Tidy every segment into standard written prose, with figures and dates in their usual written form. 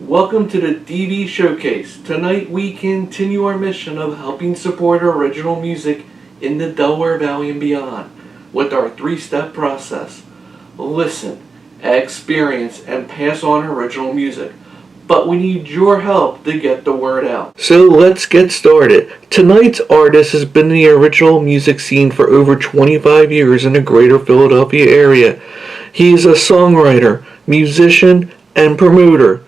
Welcome to the D.V.Showcase. Tonight we continue our mission of helping support original music in the Delaware Valley and beyond with our three-step process. Listen, experience, and pass on original music. But we need your help to get the word out. So let's get started. Tonight's artist has been in the original music scene for over 25 years in the Greater Philadlelphia area. He is a songwriter, musician, and promoter.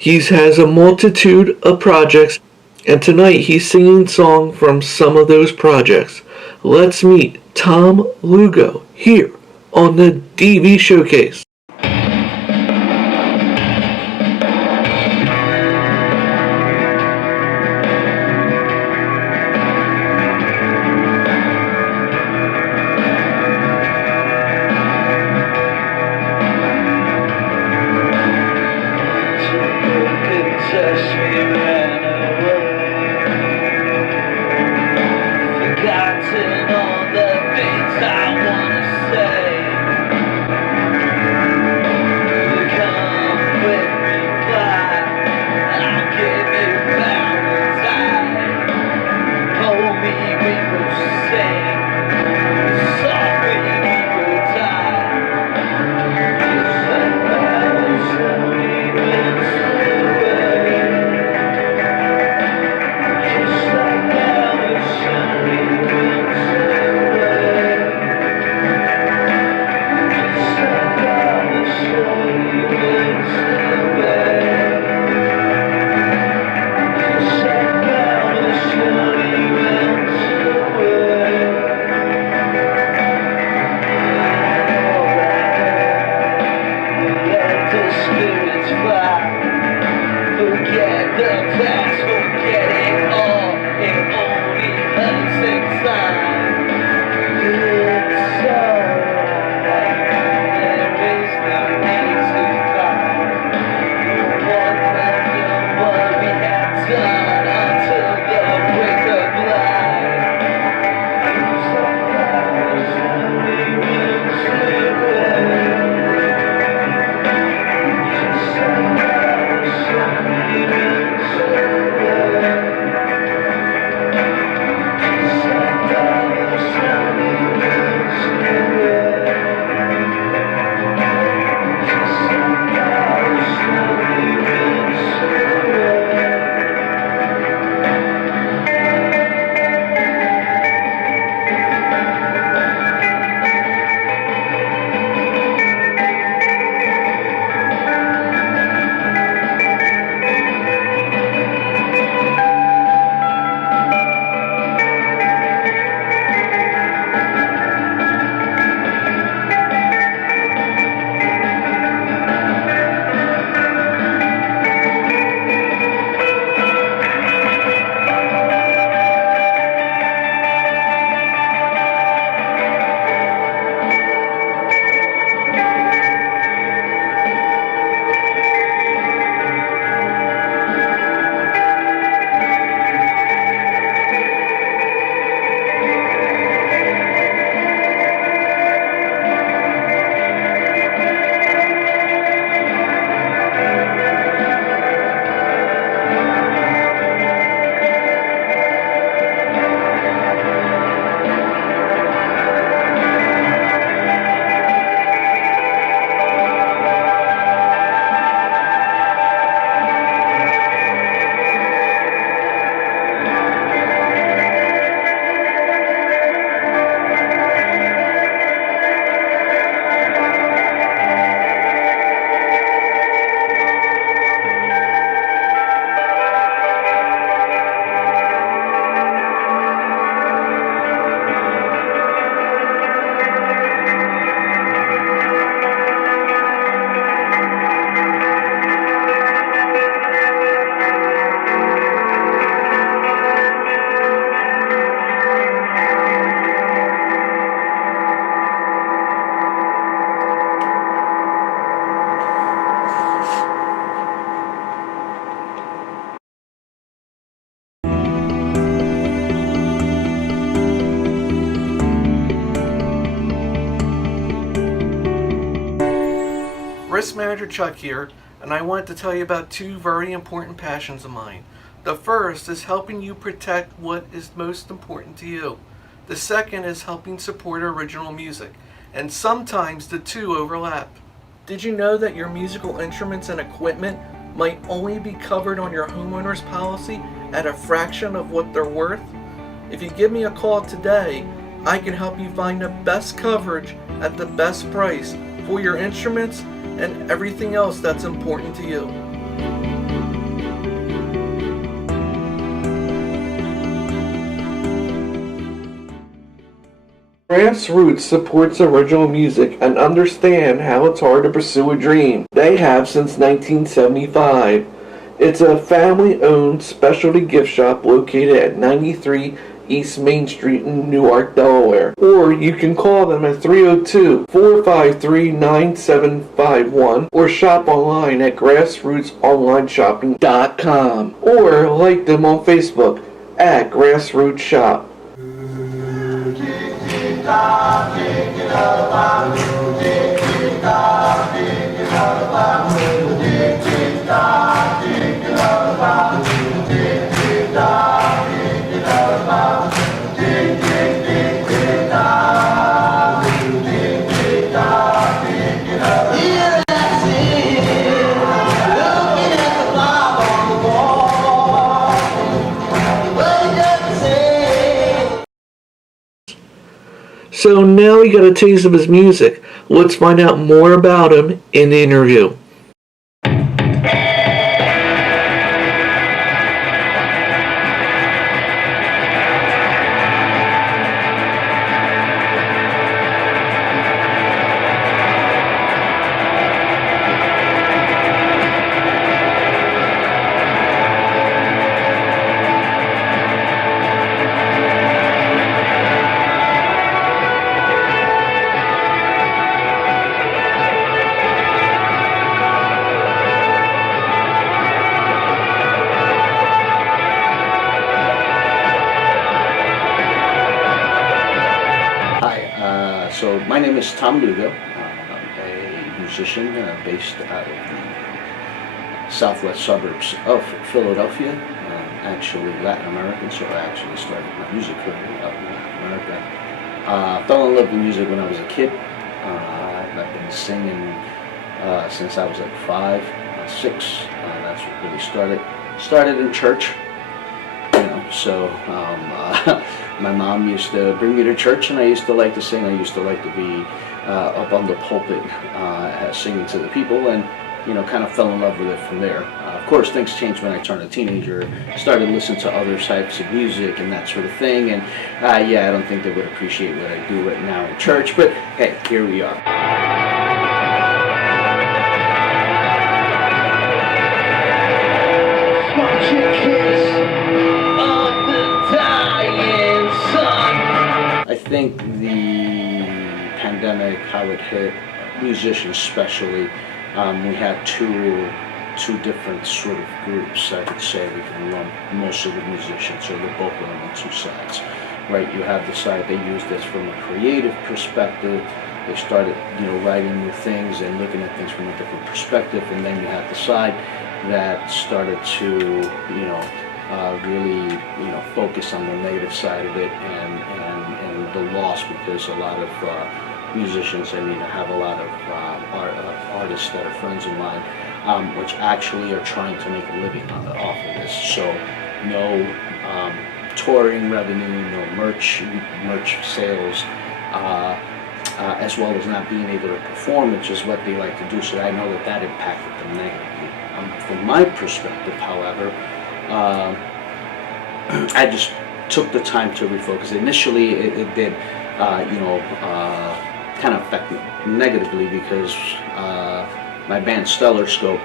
He has a multitude of projects, and tonight he's singing songs from some of those projects. Let's meet Tom Lugo here on the D.V. Showcase. Risk Manager Chuck here. and I want to tell you about two very important passions of mine. The first is helping you protect what is most important to you. The second is helping support original music, and sometimes the two overlap. Did you know that your musical instruments and equipment might only be covered on your homeowner's policy at a fraction of what they're worth? If you give me a call today, I can help you find the best coverage at the best price for your instruments and everything else that's important to you. Grassroots supports original music and understand how it's hard to pursue a dream. They have since 1975. It's a family-owned specialty gift shop located at 93 East Main Street in Newark, Delaware. Or you can call them at 302-453-9751 or shop online at grassrootsonlineshopping.com or like them on Facebook at Grassroots Shop. So now we got a taste of his music. Let's find out more about him in the interview. So my name is Tom Lugo. I'm a musician based out of the southwest suburbs of Philadelphia. Actually Latin American, so I actually started my music career out in Latin America. Fell in love with music when I was a kid. I've been singing since I was like 5, 6. That's what really started in church. So my mom used to bring me to church, and I used to like to sing. I used to like to be up on the pulpit singing to the people, and kind of fell in love with it from there. Of course, things changed when I turned a teenager, started listening to other types of music and that sort of thing, and I don't think they would appreciate what I do right now in church, but hey, here we are. I think the pandemic, how it hit musicians especially, we had two different sort of groups. I could say we can lump most of the musicians, or the bulk of them, on two sides, right? You have the side they used this from a creative perspective. They started, writing new things and looking at things from a different perspective, and then you have the side that started to, really, focus on the negative side of it and the loss, because a lot of musicians, I have a lot of artists that are friends of mine, which actually are trying to make a living off of this. So no touring revenue, no merch sales, as well as not being able to perform, which is what they like to do. So I know that impacted them negatively. From my perspective, however, I just took the time to refocus. Initially, it did, kind of affect me negatively, because my band Stellar Scope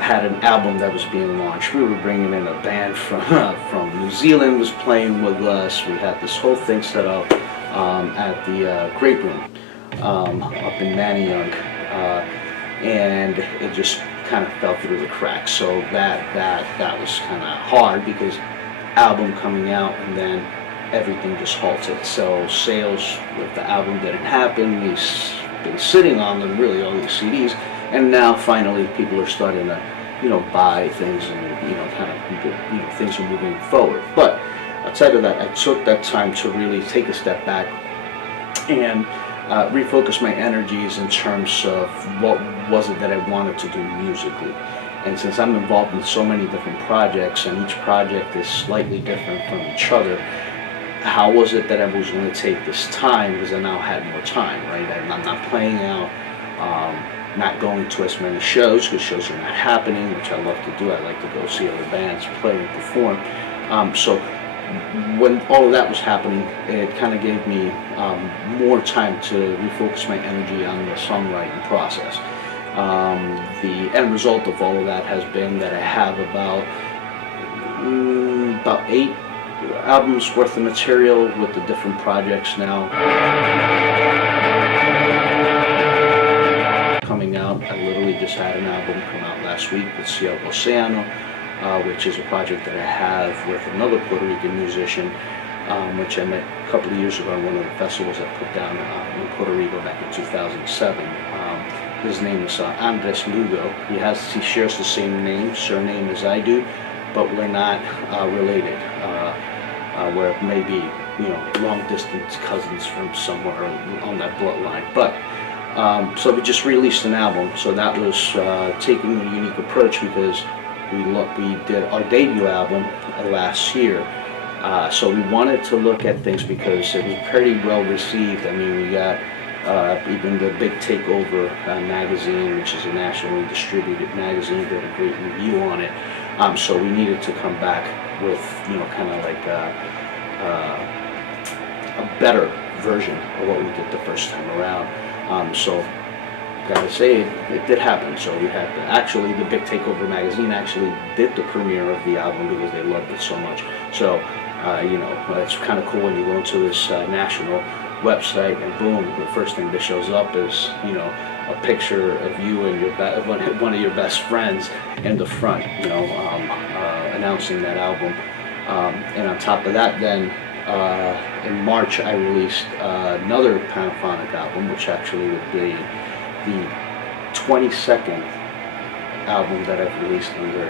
had an album that was being launched. We were bringing in a band from New Zealand was playing with us. We had this whole thing set up at the Great Room up in Manayunk, and it just kind of fell through the cracks. So that was kind of hard, because album coming out and then everything just halted. So sales with the album didn't happen. We've been sitting on them, really, all these CDs, And now finally people are starting to, buy things, and, kind of, things are moving forward. But outside of that, I took that time to really take a step back and refocus my energies in terms of what was it that I wanted to do musically. And since I'm involved in so many different projects, and each project is slightly different from each other, how was it that I was going to take this time? Because I now had more time, right? I'm not playing out, not going to as many shows, because shows are not happening, which I love to do. I like to go see other bands play and perform. So when all of that was happening, it kind of gave me more time to refocus my energy on the songwriting process. The end result of all of that has been that I have about 8 albums worth of material with the different projects now coming out. I literally just had an album come out last week with Ciel Oceano, which is a project that I have with another Puerto Rican musician, which I met a couple of years ago on one of the festivals I put down in Puerto Rico back in 2007. His name is Andres Lugo. He shares the same surname as I do, but we're not related. We're maybe long distance cousins from somewhere on that bloodline. But so we just released an album. So that was taking a unique approach, because we did our debut album last year. So we wanted to look at things because it was pretty well received. I mean, we got even the Big Takeover magazine, which is a nationally distributed magazine, did a great review on it. So we needed to come back with, kind of like a better version of what we did the first time around. So gotta say, it did happen. So we had the Big Takeover magazine actually did the premiere of the album because they loved it so much. So it's kind of cool when you go into this national website and boom, the first thing that shows up is a picture of you and one of your best friends in the front, announcing that album. And on top of that, then in March I released another Panaphonic album, which actually would be the 22nd album that I've released under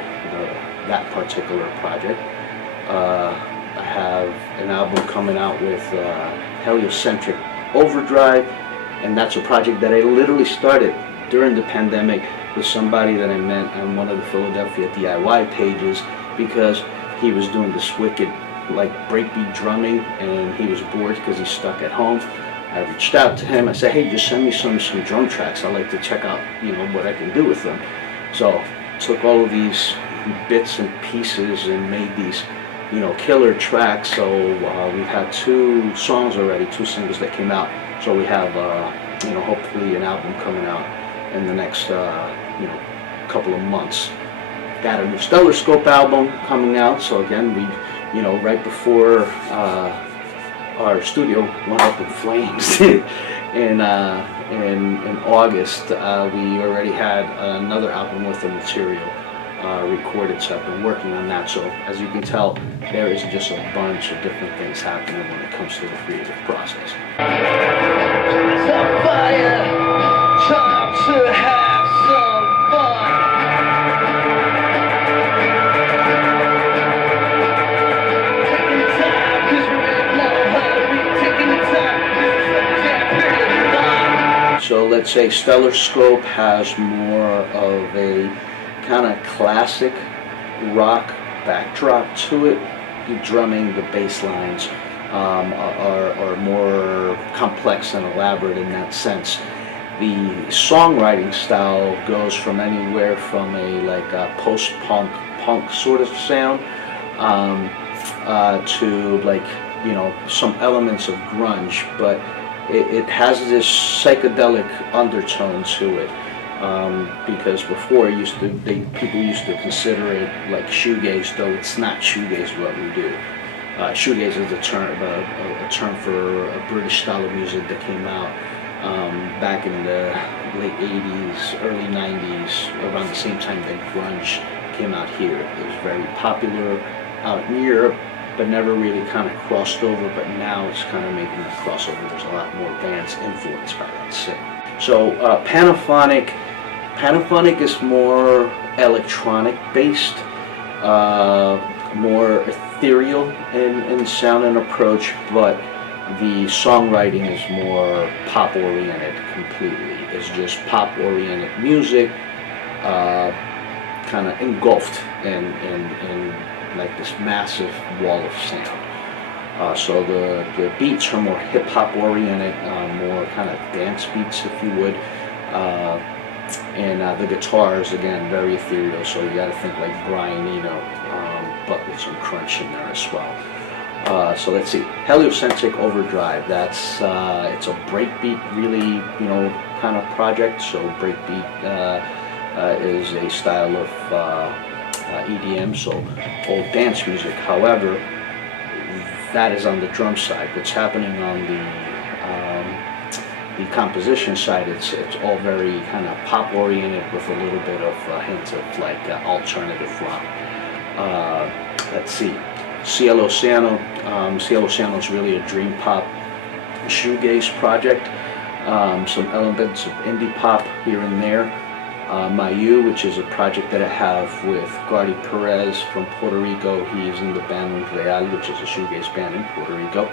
that particular project. I have an album coming out with Heliocentric Overdrive, and that's a project that I literally started during the pandemic with somebody that I met on one of the Philadelphia DIY pages, because he was doing this wicked breakbeat drumming and he was bored because he's stuck at home. I reached out to him. I said, hey, just send me some drum tracks. I'd like to check out what I can do with them. So took all of these bits and pieces and made these killer tracks. So we've had 2 songs already, 2 singles that came out. So we have hopefully an album coming out in the next couple of months. Got a new Stellar Scope album coming out. So again, we right before our studio went up in flames in August, we already had another album with the material recorded, so I've been working on that. So as you can tell, there is just a bunch of different things happening when it comes to the creative process. Fire, time to have some fun. So let's say Stellar Scope has more of a kind of classic rock backdrop to it. The drumming, the bass lines are more complex and elaborate in that sense. The songwriting style goes from anywhere from a post-punk, punk sort of sound to some elements of grunge, but it has this psychedelic undertone to it, because before people used to consider it like shoegaze, though it's not shoegaze what we do. Shoegaze is a term for a British style of music that came out back in the late 80s, early 90s, around the same time that grunge came out here. It was very popular out in Europe, but never really kind of crossed over, but now it's kind of making a crossover. There's a lot more bands influenced by that scene. So Panaphonic Pentaphonic is more electronic based, more ethereal in sound and approach, but the songwriting is more pop oriented completely. It's just pop oriented music, kind of engulfed in like this massive wall of sound. So the beats are more hip hop oriented, more kind of dance beats, if you would. And the guitars, again, very ethereal, so you got to think like Brian Eno, but with some crunch in there as well. So let's see, Heliocentric Overdrive. That's it's a breakbeat, really, kind of project. So breakbeat is a style of EDM, so old dance music. However, that is on the drum side. What's happening on the composition side, it's all very kind of pop oriented with a little bit of hints of like alternative rock. Let's see, Cielo Oceano. Cielo Oceano is really a dream pop shoegaze project. Some elements of indie pop here and there. Mayu, which is a project that I have with Gardy Perez from Puerto Rico. He is in the band Real, which is a shoegaze band in Puerto Rico.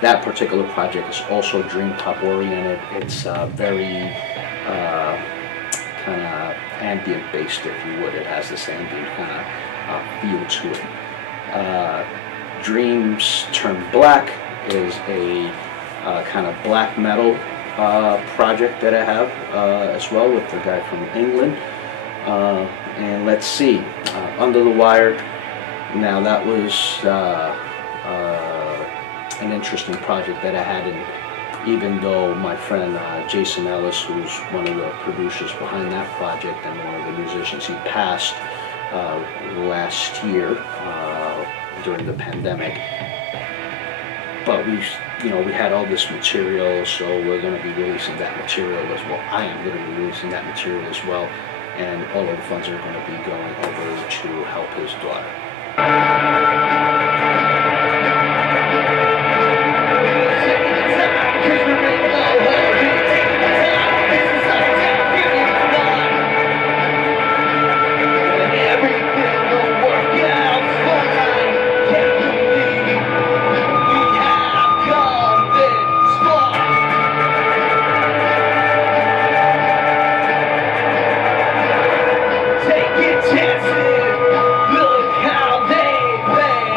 That particular project is also dream pop oriented. It's very kind of ambient based, if you would. It has this ambient kind of feel to it. Dreams Turn Black is a kind of black metal project that I have as well with the guy from England. And let's see, Under the Wire. Now that was an interesting project that I had, and even though my friend Jason Ellis, who's one of the producers behind that project and one of the musicians, he passed last year during the pandemic. But we had all this material, so we're going to be releasing that material as well. I am going to be releasing that material as well, and all of the funds are going to be going over to help his daughter. Chances, look how they play.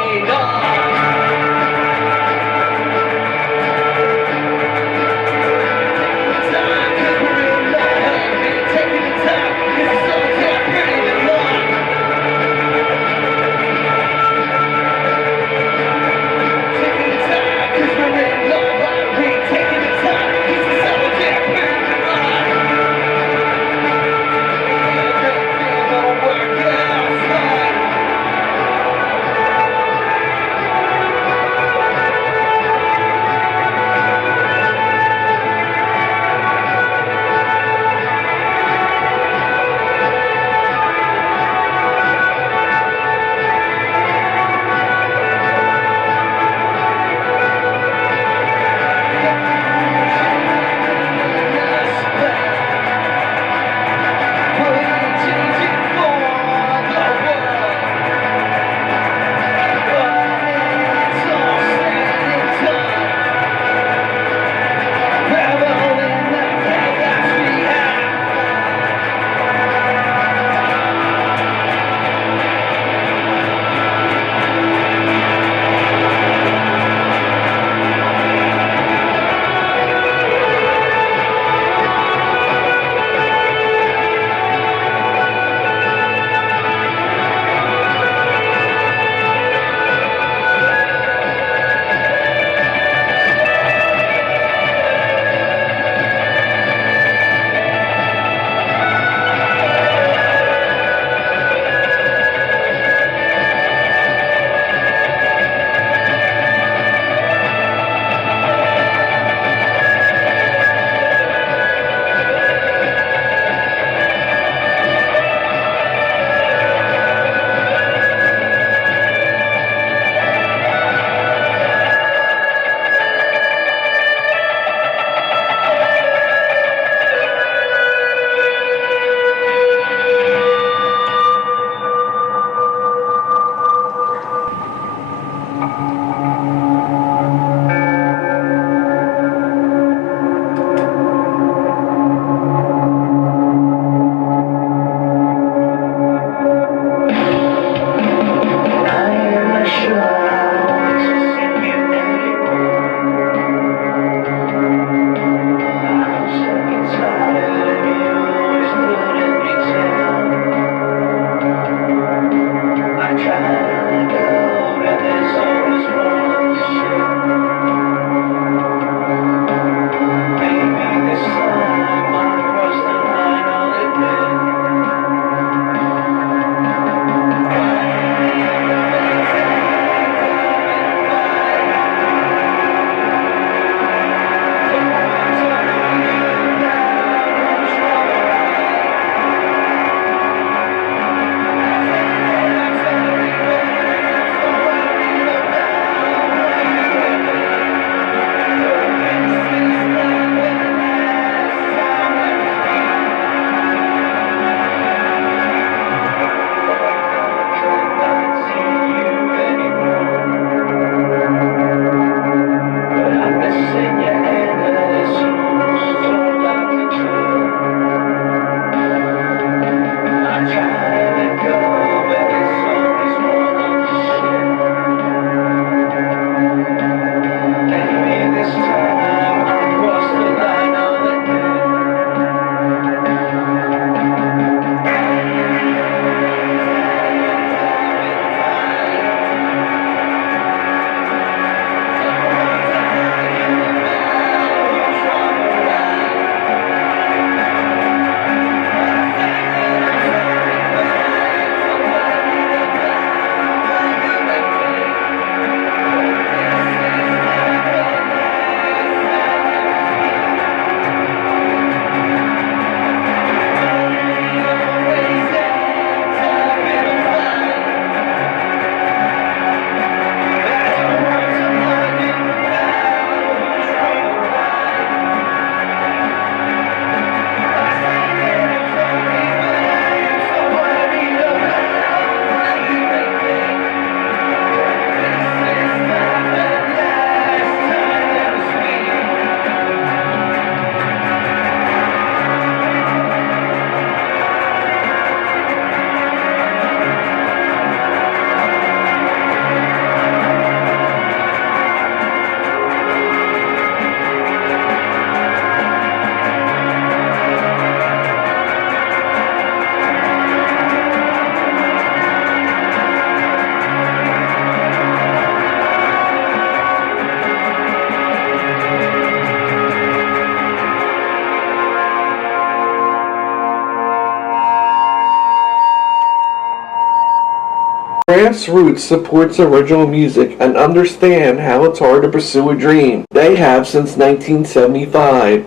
Grassroots supports original music and understand how it's hard to pursue a dream. They have since 1975.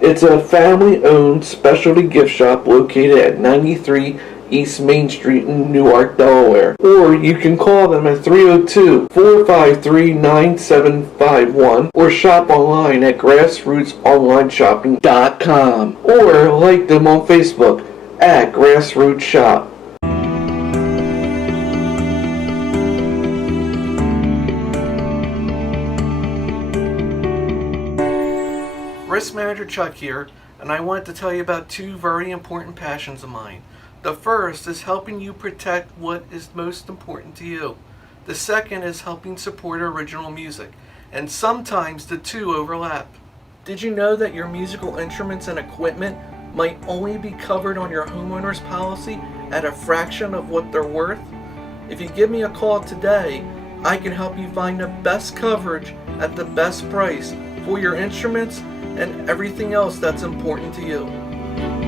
It's a family-owned specialty gift shop located at 93 East Main Street in Newark, Delaware. Or you can call them at 302-453-9751 or shop online at grassrootsonlineshopping.com or like them on Facebook at Grassroots Shop. Risk Manager Chuck here, and I wanted to tell you about two very important passions of mine. The first is helping you protect what is most important to you. The second is helping support original music, and sometimes the two overlap. Did you know that your musical instruments and equipment might only be covered on your homeowner's policy at a fraction of what they're worth? If you give me a call today, I can help you find the best coverage at the best price for your instruments and everything else that's important to you.